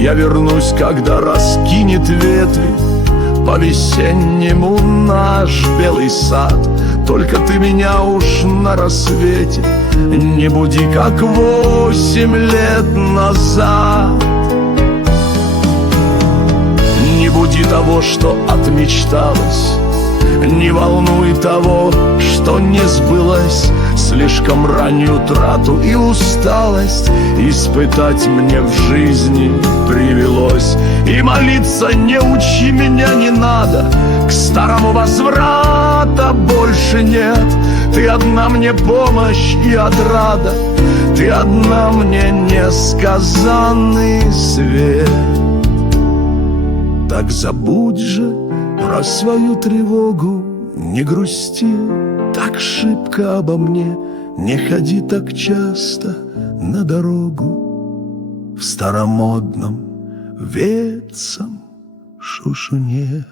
Я вернусь, когда раскинет ветви по-весеннему наш белый сад. Только ты меня уж на рассвете не буди, как 8 лет назад. Не буди того, что отмечталось, не волнуй того, что не сбылось. Слишком раннюю утрату и усталость испытать мне в жизни привелось. И молиться не учи меня, не надо, к старому возврата больше нет. Ты одна мне помощь и отрада, ты одна мне несказанный свет. Так забудь же про свою тревогу, не грусти так шибко обо мне, не ходи так часто на дорогу в старомодном ветцом шушуне.